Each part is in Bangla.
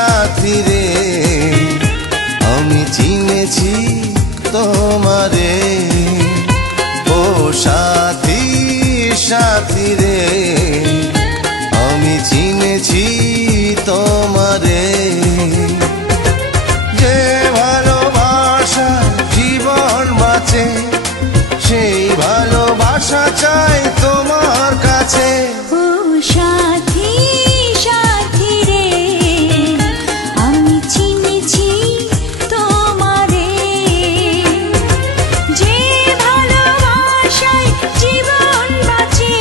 সাথী রে আমি চিনেছি তোমারে ও সাথী সাথী রে আমি চিনেছি তোমারে যে ভালোবাসা জীবন বাঁচে সেই ভালোবাসা চাই তোমার কাছে ও সাথী সাথী রে আমি চিনেছি তোমারে যে ভালোবাসায় জীবন বাঁচে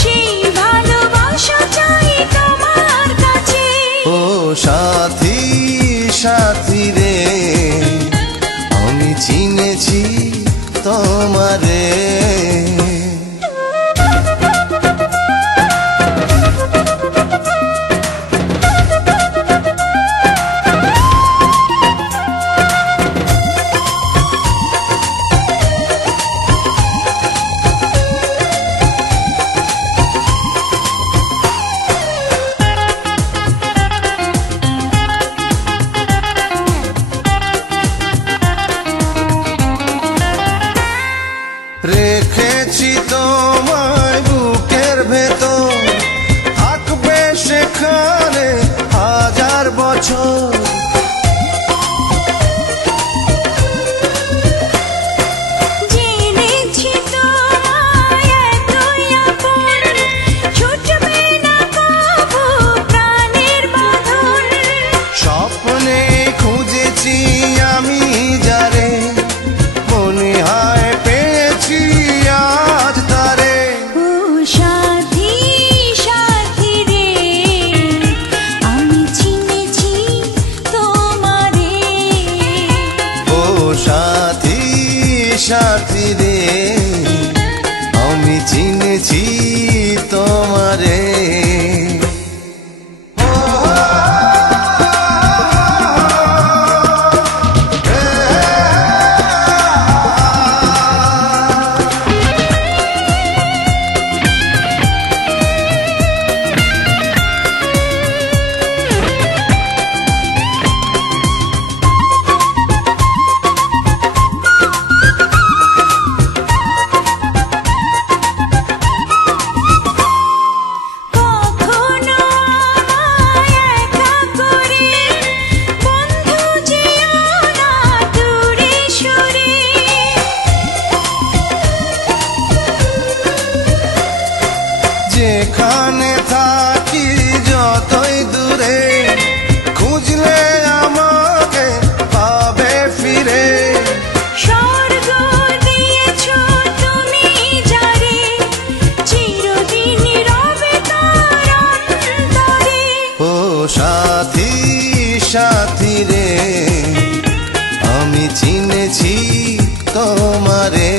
সেই ভালোবাসা চাই তোমার কাছে ও সাথী সাথী রে আমি চিনেছি তোমারে রেখেছি তোমায় বুকের ভেতর থাকবে সেখানে হাজার বছর জেনেছি তোমায় এতই আপন ছুটবে না কভু প্রাণের বাঁধন স্বপ্নে খুঁজেছি আমি যারে মনে হয় পেয়েছি আজ তারে ও সাথী সাথী রে আমি চিনেছি তোমারে ও সাথী সাথী রে আমি চিনেছি তোমারে কখনো আমায় একা করে বন্ধু যেও না দূরে সরে যেখানে থাকি যতই দূরে খুঁজলে আমাকে পাবে ফিরে স্বর্গ দিয়েছো তুমি যারে চিরদিন রবে তার অন্তরে ও সাথী সাথী রে আমি চিনেছি তোমারে